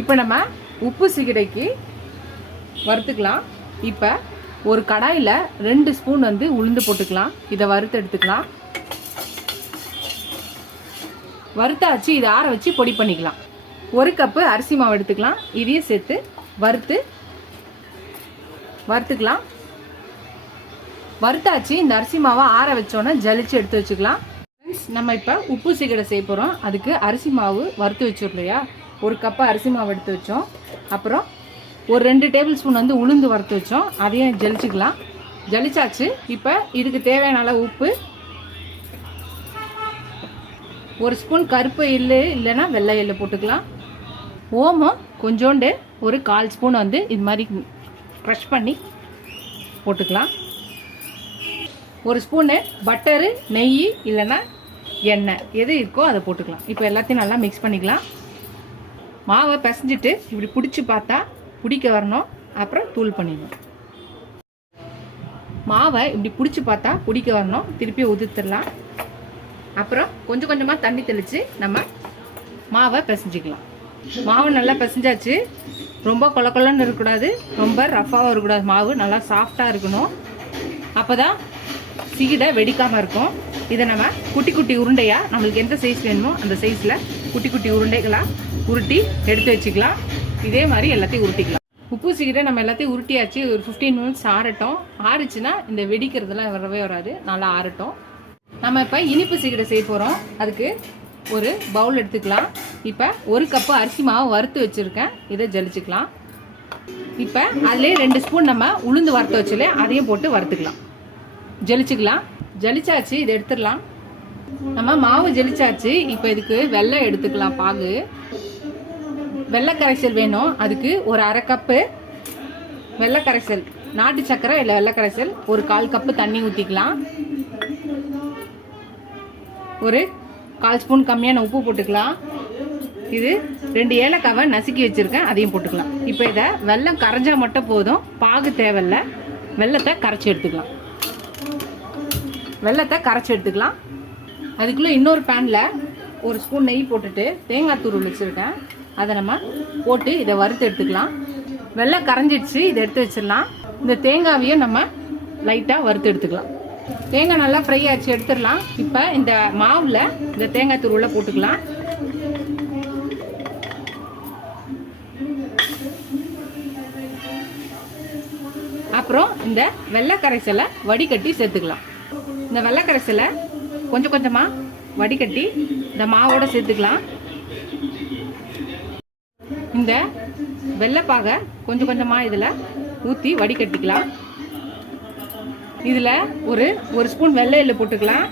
இப்போ நம்ம உப்பு சிகடைக்கு வறுத்துக்கலாம். இப்போ ஒரு கடாயில் 2 ஸ்பூன் வந்து உளுந்து போட்டுக்கலாம். இதை வறுத்து எடுத்துக்கலாம். வறுத்தாச்சு, இதை ஆற வச்சு பொடி பண்ணிக்கலாம். 1 கப்பு அரிசி மாவு எடுத்துக்கலாம். இதையும் சேர்த்து வறுத்துக்கலாம். வறுத்தாச்சு, இந்த அரிசி மாவை ஆற வச்சோன்னே ஜலிச்சு எடுத்து வச்சுக்கலாம். நம்ம இப்போ உப்பு சிகடை செய்ய போகிறோம். அதுக்கு அரிசி மாவு வறுத்து வச்சோம் இல்லையா, 1 கப்பு அரிசி மாவு எடுத்து வச்சோம். அப்புறம் ஒரு 2 டேபிள் ஸ்பூன் வந்து உளுந்து வறுத்து வச்சோம். அதையும் ஜலிச்சுக்கலாம். ஜலிச்சாச்சு. இப்போ இதுக்கு தேவையான அளவு உப்பு, 1 ஸ்பூன் கருப்பு எள்ளு இல்லைன்னா வெள்ளை எள்ளு போட்டுக்கலாம். ஓமம் கொஞ்சோண்டு ஒரு 1/4 ஸ்பூன் வந்து இது மாதிரி க்ரஷ் பண்ணி போட்டுக்கலாம். 1 ஸ்பூனு பட்டரு, நெய் இல்லைன்னா எண்ணெய் எது இருக்கோ அதை போட்டுக்கலாம். இப்போ எல்லாத்தையும் நல்லா மிக்ஸ் பண்ணிக்கலாம். மாவை பிசைஞ்சிட்டு இப்படி பிடிச்சி பார்த்தா பிடிக்க வரணும். அப்புறம் தூள் பண்ணிடணும். மாவை இப்படி பிடிச்சி பார்த்தா பிடிக்க வரணும். திருப்பி உதிர்த்துடலாம். அப்புறம் கொஞ்சம் கொஞ்சமாக தண்ணி தெளித்து நம்ம மாவை பிசைஞ்சிக்கலாம். மாவு நல்லா பிசைஞ்சாச்சு. ரொம்ப கொல கொலன்னு இருக்கக்கூடாது, ரொம்ப ரஃபாகவும் இருக்கக்கூடாது. மாவு நல்லா சாஃப்டாக இருக்கணும். அப்போ தான் சிகிடை வெடிக்காமல் இருக்கும். இதை நம்ம குட்டி குட்டி உருண்டையாக நம்மளுக்கு எந்த சைஸ் வேணுமோ அந்த சைஸில் குட்டி குட்டி உருண்டைகளாக உருட்டி எடுத்து வச்சுக்கலாம். இதே மாதிரி எல்லாத்தையும் உருட்டிக்கலாம். உப்பு சிகிடை நம்ம எல்லாத்தையும் உருட்டியாச்சு. ஒரு 15 மினிட்ஸ் ஆறட்டும். ஆறுச்சுன்னா இந்த வெடிக்கிறதுலாம் வரவே வராது. நல்லா ஆறட்டும். நம்ம இப்போ இனிப்பு சிகிடை செய்ய போகிறோம். அதுக்கு ஒரு பவுல் எடுத்துக்கலாம். இப்போ 1 கப்பு அரிசி மாவு வறுத்து வச்சுருக்கேன். இதை ஜலிச்சுக்கலாம். இப்போ அதிலே 2 ஸ்பூன் நம்ம உளுந்து வறுத்து வச்சுல அதையும் போட்டு வறுத்துக்கலாம். ஜலிச்சுக்கலாம். ஜலிச்சாச்சு, இதை எடுத்துடலாம். நம்ம மாவு ஜலிச்சாச்சு. இப்போ இதுக்கு வெல்லம் எடுத்துக்கலாம். பாகு வெள்ளை கரைசல் வேணும். அதுக்கு ஒரு 1/2 கப்பு வெள்ளை கரைசல், நாட்டு சக்கரை இல்லை வெள்ளை கரைசல், ஒரு 1/4 கப்பு தண்ணி ஊற்றிக்கலாம். ஒரு 1/4 ஸ்பூன் கம்மியான உப்பு போட்டுக்கலாம். இது 2 ஏலக்காவை நசுக்கி வச்சுருக்கேன், அதையும் போட்டுக்கலாம். இப்போ இதை வெல்லம் கரைஞ்சா மட்டும் போதும், பாகு தேவையில்லை. வெல்லத்தை கரைச்சி எடுத்துக்கலாம். அதுக்குள்ளே இன்னொரு பேனில் 1 ஸ்பூன் நெய் போட்டுட்டு தேங்காய் தூள் வச்சுருக்கேன். அதை நம்ம போட்டு இதை வறுத்து எடுத்துக்கலாம். வெல்லம் கரைஞ்சிடுச்சு, இதை எடுத்து வச்சிடலாம். இந்த தேங்காவையும் நம்ம லைட்டாக வறுத்து எடுத்துக்கலாம். தேங்காய் நல்லா ஃப்ரை ஆச்சு, எடுத்துடலாம். இப்போ இந்த மாவில் இந்த தேங்காய் தூள் போட்டுக்கலாம். அப்புறம் இந்த வெள்ளை கரைசலை வடிகட்டி சேர்த்துக்கலாம். இந்த வெள்ளை கரைசலை கொஞ்சம் கொஞ்சமாக வடிகட்டி இந்த மாவோட சேர்த்துக்கலாம். இந்த வெள்ளைப்பாகை கொஞ்சம் கொஞ்சமாக இதில் ஊற்றி வடிகட்டிக்கலாம். இதில் ஒரு ஸ்பூன் வெள்ளை எள்ளு போட்டுக்கலாம்.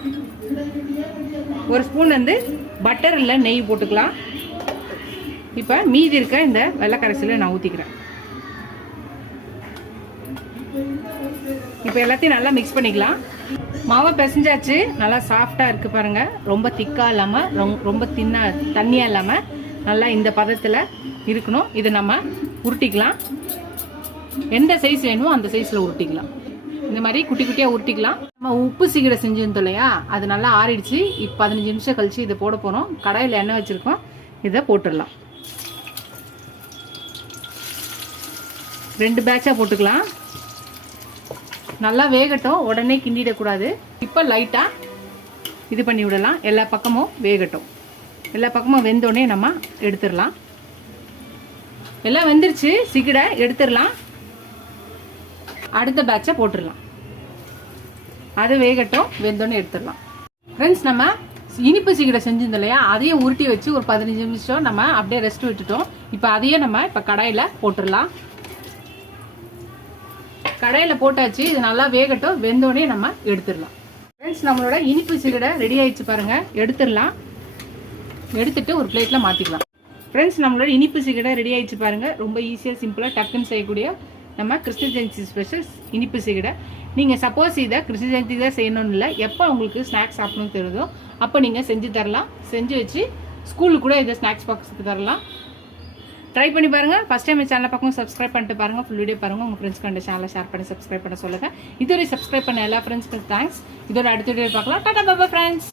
1 ஸ்பூன் வந்து பட்டர் இல்லை நெய் போட்டுக்கலாம். இப்போ மீதி இருக்க இந்த வெள்ளை கரைசலை நான் ஊற்றிக்கிறேன். இப்போ எல்லாத்தையும் நல்லா மிக்ஸ் பண்ணிக்கலாம். மாவை பிசைஞ்சாச்சு. நல்லா சாஃப்டாக இருக்குது பாருங்கள். ரொம்ப திக்காக இல்லாமல் ரொம்ப தண்ணியாக இல்லாமல் நல்லா இந்த பதத்தில் இருக்கணும். இதை நம்ம உருட்டிக்கலாம். எந்த சைஸ் வேணுமோ அந்த சைஸில் உருட்டிக்கலாம். இந்த மாதிரி குட்டி குட்டியாக உருட்டிக்கலாம். நம்ம உப்பு சிகிடை செஞ்சுருந்தோம் இல்லையா, அது நல்லா ஆறிடுச்சு. இப்போ 15 நிமிஷம் கழிச்சு இதை போட போகிறோம். கடாயில் எண்ணெய் வச்சுருக்கோம், இதை போட்டுடலாம். 2 பேட்சாக போட்டுக்கலாம். நல்லா வேகட்டும், உடனே கிண்டிடக்கூடாது. இப்போ லைட்டாக இது பண்ணி விடலாம். எல்லா பக்கமும் வேகட்டும். எல்லா பக்கமும் வெந்தோடனே நம்ம எடுத்துடலாம். எல்லாம் வெந்துருச்சு. சிகிடை எடுத்துடலாம். அடுத்த பேட்சை போட்டுடலாம். அது வேகட்டும், வெந்தோடனே எடுத்துடலாம். ஃப்ரெண்ட்ஸ், நம்ம இனிப்பு சிகிடை செஞ்சிருந்தோம் இல்லையா, அதையும் உருட்டி வச்சு ஒரு 15 நிமிஷம் நம்ம அப்படியே ரெஸ்ட் விட்டுட்டோம். இப்போ அதையே நம்ம இப்போ கடாயில் போட்டுடலாம். கடாயில் போட்டாச்சு. இது நல்லா வேகட்டும், வெந்தோடனே நம்ம எடுத்துடலாம். ஃப்ரெண்ட்ஸ், நம்மளோட இனிப்பு சிகிடை ரெடி ஆயிடுச்சு பாருங்கள். எடுத்துடலாம். எடுத்துட்டு ஒரு பிளேட்டில் மாற்றிக்கலாம். ஃப்ரெண்ட்ஸ், நம்மளோட இனிப்பு சிகிடை ரெடி ஆயிடுச்சு பாருங்கள். ரொம்ப ஈஸியாக சிம்பிளாக டக்குன்னு செய்யக்கூடிய நம்ம கிருஷ்ண ஜெயந்தி ஸ்பெஷல் இனிப்பு சிகிடை. நீங்கள் சப்போஸ் இதை கிருஷ்ண ஜெயந்தி தான் செய்யணும்னு இல்லை, எப்போ உங்களுக்கு ஸ்நாக்ஸ் சாப்பிடணும்னு தெரியுதோ அப்போ நீங்கள் செஞ்சு தரலாம். செஞ்சு வச்சு ஸ்கூலுக்கு கூட இதை ஸ்நாக்ஸ் பாக்ஸுக்கு தரலாம். ட்ரை பண்ணி பாருங்கள். ஃபஸ்ட் டைம் சேனலை பக்கம் சப்ஸ்கிரைப் பண்ணிட்டு பாருங்கள். ஃபுல் வீடியோ பாருங்கள். உங்கள் ஃப்ரெண்ட்ஸ்க்கு அந்த சேனலை ஷேர் பண்ணி சப்ஸ்கிரைப் பண்ண சொல்லுங்கள். இதுவரை சப்ஸ்கிரைப் பண்ண எல்லா ஃப்ரெண்ட்ஸ்க்கு தேங்க்ஸ். இதோட அடுத்த வீடியோ பார்க்கலாம். டாடா பாபா ஃப்ரெண்ட்ஸ்.